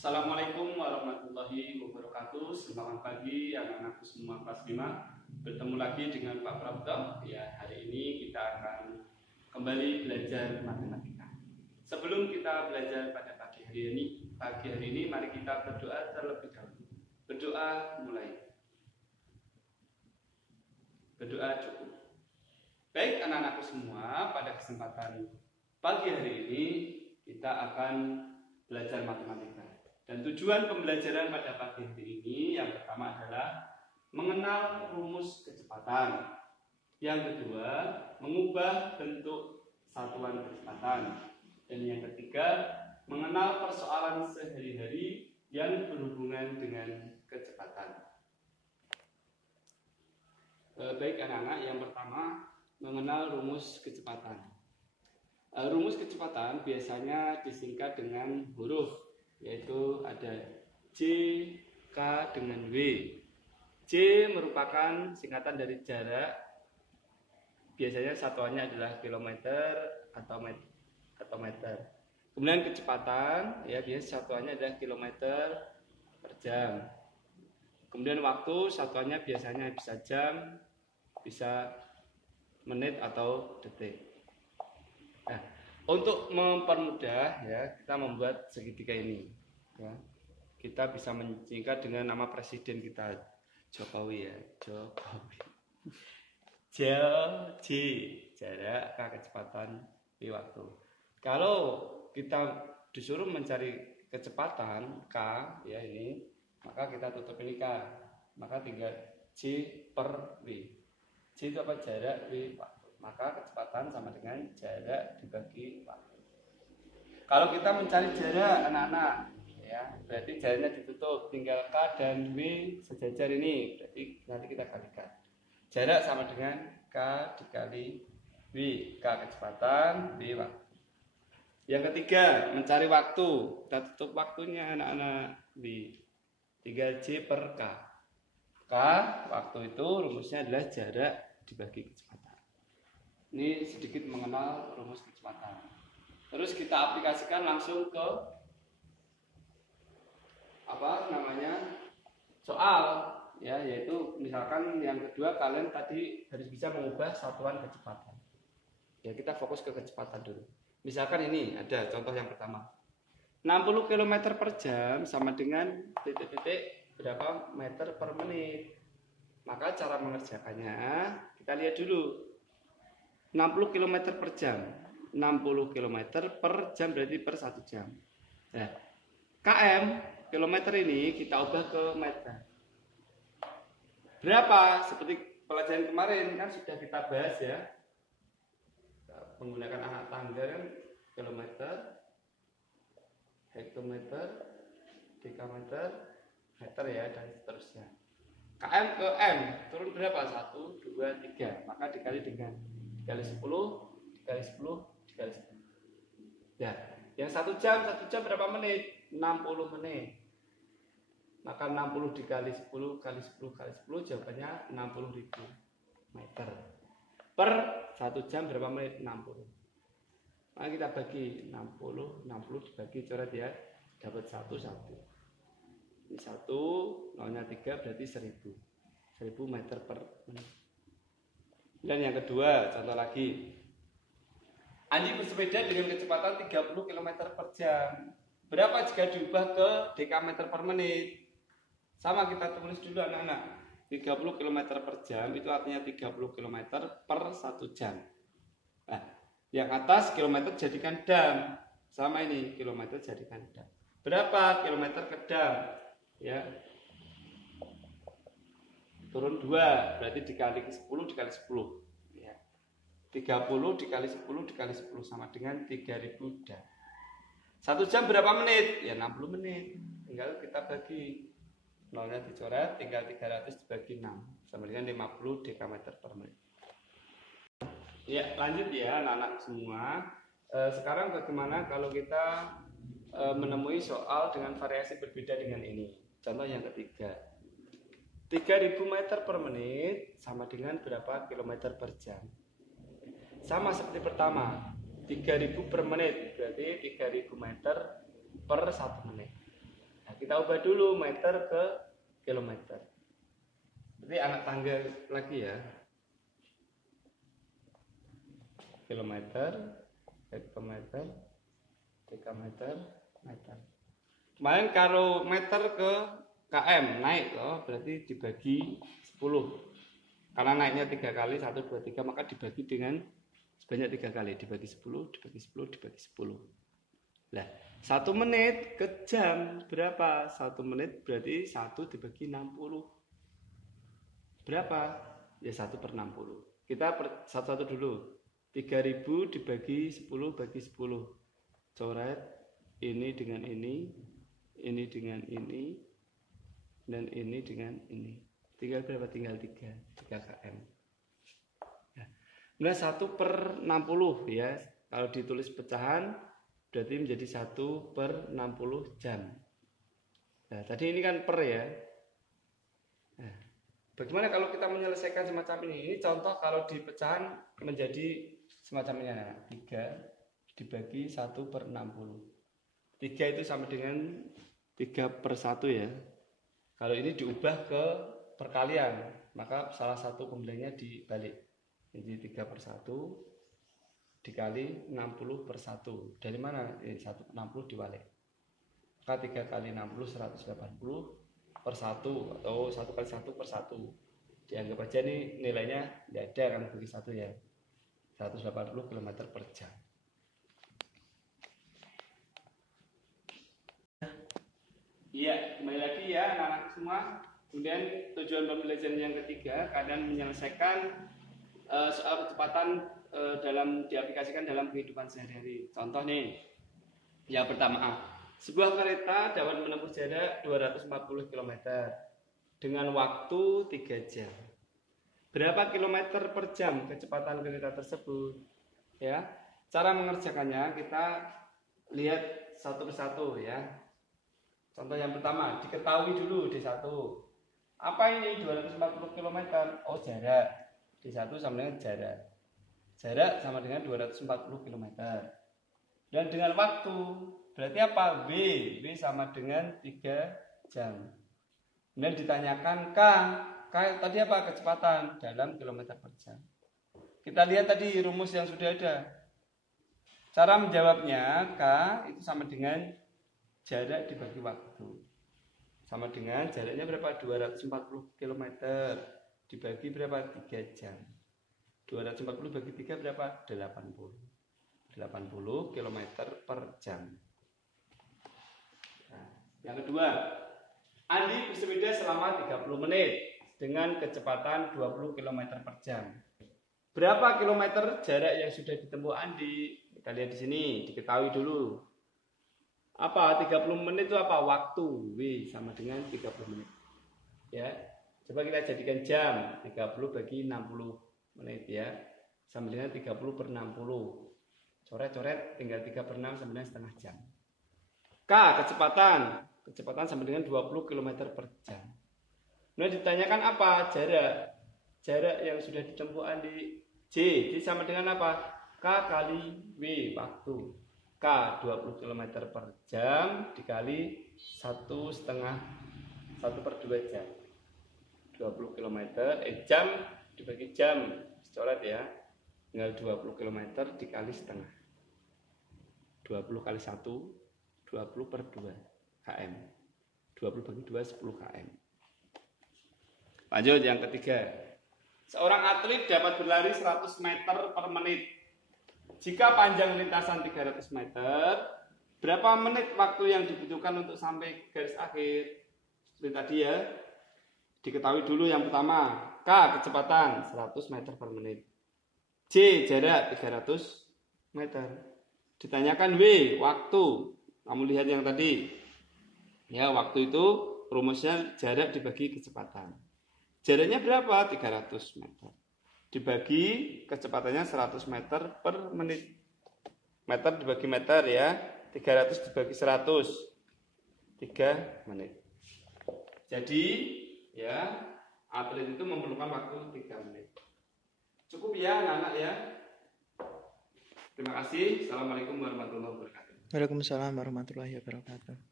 Assalamualaikum warahmatullahi wabarakatuh. Selamat pagi anak-anakku semua kelas 5. Bertemu lagi dengan Pak Prapto. Ya, hari ini kita akan kembali belajar matematika. Sebelum kita belajar pada pagi hari ini mari kita berdoa terlebih dahulu. Berdoa mulai. Berdoa cukup. Baik anak-anakku semua, pada kesempatan pagi hari ini kita akan belajar matematika. Dan tujuan pembelajaran pada pagi hari ini yang pertama adalah mengenal rumus kecepatan. Yang kedua, mengubah bentuk satuan kecepatan. Dan yang ketiga, mengenal persoalan sehari-hari yang berhubungan dengan kecepatan. Baik anak-anak, yang pertama mengenal rumus kecepatan. Rumus kecepatan biasanya disingkat dengan huruf, yaitu ada J, K dengan W. J merupakan singkatan dari jarak, biasanya satuannya adalah kilometer atau meter. Kemudian kecepatan, ya biasanya satuannya adalah kilometer per jam. Kemudian waktu, satuannya biasanya bisa jam, bisa menit atau detik. Nah, untuk mempermudah ya, kita membuat segitiga ini. Ya. Kita bisa menyingkat dengan nama presiden kita, Jokowi ya, Jokowi. J, jarak, K kecepatan, W waktu. Kalau kita disuruh mencari kecepatan K ya ini, maka kita tutup ini K. Maka tinggal J per W. J itu apa? Jarak, W waktu. Maka kecepatan sama dengan jarak dibagi waktu. Kalau kita mencari jarak anak-anak, ya berarti jaraknya ditutup, tinggal K dan W sejajar ini, berarti nanti kita kalikan. Jarak sama dengan K dikali W, K kecepatan, W waktu. Yang ketiga, mencari waktu, kita tutup waktunya anak-anak, W, tinggal J per K. K waktu itu rumusnya adalah jarak dibagi kecepatan. Ini sedikit mengenal rumus kecepatan. Terus kita aplikasikan langsung ke soal ya, yaitu misalkan yang kedua kalian tadi harus bisa mengubah satuan kecepatan. Ya, kita fokus ke kecepatan dulu. Misalkan ini ada contoh yang pertama. 60 km per jam sama dengan titik-titik berapa meter per menit. Maka cara mengerjakannya kita lihat dulu. 60 km per jam. 60 km per jam berarti per 1 jam. Nah, km, kilometer ini kita ubah ke meter. Berapa? Seperti pelajaran kemarin kan sudah kita bahas ya. Menggunakan anak tangga kan, kilometer, hektometer, dekameter, meter ya, dan seterusnya. km ke m, turun berapa? 1, 2, 3. Maka dikali dengan dikali 10, dikali 10, dikali 10. Ya, yang 1 jam berapa menit? 60 menit. Maka 60 dikali 10 kali 10 kali 10 jawabannya 60.000 meter. Per 1 jam berapa menit? 60. Maka kita bagi 60 dibagi coret ya, dapat 1. Ini 1, nolnya 3 berarti 1000 meter per menit. Dan yang kedua, contoh lagi. Anjing bersepeda dengan kecepatan 30 km per jam. Berapa jika diubah ke dekameter per menit? Sama kita tulis dulu anak-anak. 30 km per jam itu artinya 30 km per 1 jam. Nah, yang atas kilometer jadikan dam. Sama ini, kilometer jadikan dam. Berapa kilometer ke dam? Ya. Turun 2, berarti dikali 10 dikali 10 ya. 30 dikali 10 dikali 10 sama dengan 3000 dam. 1 jam berapa menit? Ya 60 menit. Tinggal kita bagi, nolnya dicoret, tinggal 300 dibagi 6 sama dengan 50 dekameter per menit. Ya lanjut ya anak-anak semua. Sekarang bagaimana kalau kita menemui soal dengan variasi berbeda dengan ini? Contoh yang ketiga, 3000 meter per menit sama dengan berapa kilometer per jam? Sama seperti pertama, 3000 per menit berarti 3000 meter per 1 menit. kita ubah dulu meter ke kilometer. Berarti anak tangga lagi ya. Kilometer, hektometer, dekameter, meter. Kemarin kalau meter ke km naik loh, berarti dibagi 10. Karena naiknya 3 kali, 1, 2, 3, maka dibagi dengan sebanyak 3 kali. Dibagi 10, dibagi 10, dibagi 10. Nah, 1 menit ke jam berapa? 1 menit berarti 1 dibagi 60. Berapa? Ya 1/60. Kita satu-satu dulu. 3000 dibagi 10 bagi 10. Coret ini dengan ini dengan ini, dan ini dengan ini. Tinggal berapa? Tinggal 3 km. Nah, 1/60 ya. Kalau ditulis pecahan berarti menjadi 1/60 jam. Nah, tadi ini kan per ya. Nah, bagaimana kalau kita menyelesaikan semacam ini? Ini contoh kalau di pecahan menjadi semacam ini. 3 dibagi 1/60. 3 itu sama dengan 3/1 ya. Kalau ini diubah ke perkalian, maka salah satu pembeliannya dibalik. Jadi 3/1 dikali 60/1. Dari mana? 1/60 dibalik. Maka 3 kali 60 180/1 atau 1 kali 1/1. Dianggap aja ini nilainya tidak ada kan bagi 1 ya. 180 km per jam. Iya, kembali lagi ya anak-anak semua. Kemudian tujuan pembelajaran yang ketiga, kalian menyelesaikan soal kecepatan dalam diaplikasikan dalam kehidupan sehari-hari. Contoh nih, yang pertama, sebuah kereta dapat menempuh jarak 240 km dengan waktu 3 jam. Berapa kilometer per jam kecepatan kereta tersebut? Ya, cara mengerjakannya kita lihat satu persatu ya. Contoh yang pertama, diketahui dulu D1. Apa ini 240 km? Oh, jarak. D1 sama dengan jarak. Jarak sama dengan 240 km. Dan dengan waktu, berarti apa? W. W sama dengan 3 jam. Kemudian ditanyakan K. K tadi apa? Kecepatan dalam kilometer per jam. Kita lihat tadi rumus yang sudah ada. Cara menjawabnya, K itu sama dengan jarak dibagi waktu. Sama dengan jaraknya berapa? 240 km dibagi berapa? 3 jam. 240 bagi 3 berapa? 80. 80 km per jam. Nah, yang kedua, Andi bersepeda selama 30 menit dengan kecepatan 20 km per jam. Berapa kilometer jarak yang sudah ditempuh Andi? Kita lihat di sini, diketahui dulu. Apa 30 menit itu apa? Waktu. W sama dengan 30 menit. Ya. Coba kita jadikan jam. 30 bagi 60 menit ya. Sama dengan 30/60. Coret-coret tinggal 3/6 sama dengan setengah jam. K kecepatan. Kecepatan sama dengan 20 km per jam. Nah, ditanyakan apa? Jarak. Jarak yang sudah ditempuh Andi J. J sama dengan apa? K kali W waktu. K 20 km per jam dikali 1/2 1/2 jam. 20 km jam dibagi jam, coret ya. Tinggal 20 km dikali setengah. 20 kali 1 20/2 km. 20 bagi 2 10 km. Lanjut yang ketiga. Seorang atlet dapat berlari 100 meter per menit. Jika panjang lintasan 300 meter, berapa menit waktu yang dibutuhkan untuk sampai garis akhir? Seperti tadi ya. Diketahui dulu yang pertama, K kecepatan 100 meter per menit. J jarak 300 meter. Ditanyakan W waktu. Kamu lihat yang tadi. Ya, waktu itu rumusnya jarak dibagi kecepatan. Jaraknya berapa? 300 meter. Dibagi kecepatannya 100 meter per menit. Meter dibagi meter ya. 300 dibagi 100. 3 menit. Jadi ya, atlet itu memerlukan waktu 3 menit. Cukup ya anak-anak ya. Terima kasih. Assalamualaikum warahmatullahi wabarakatuh. Waalaikumsalam warahmatullahi wabarakatuh.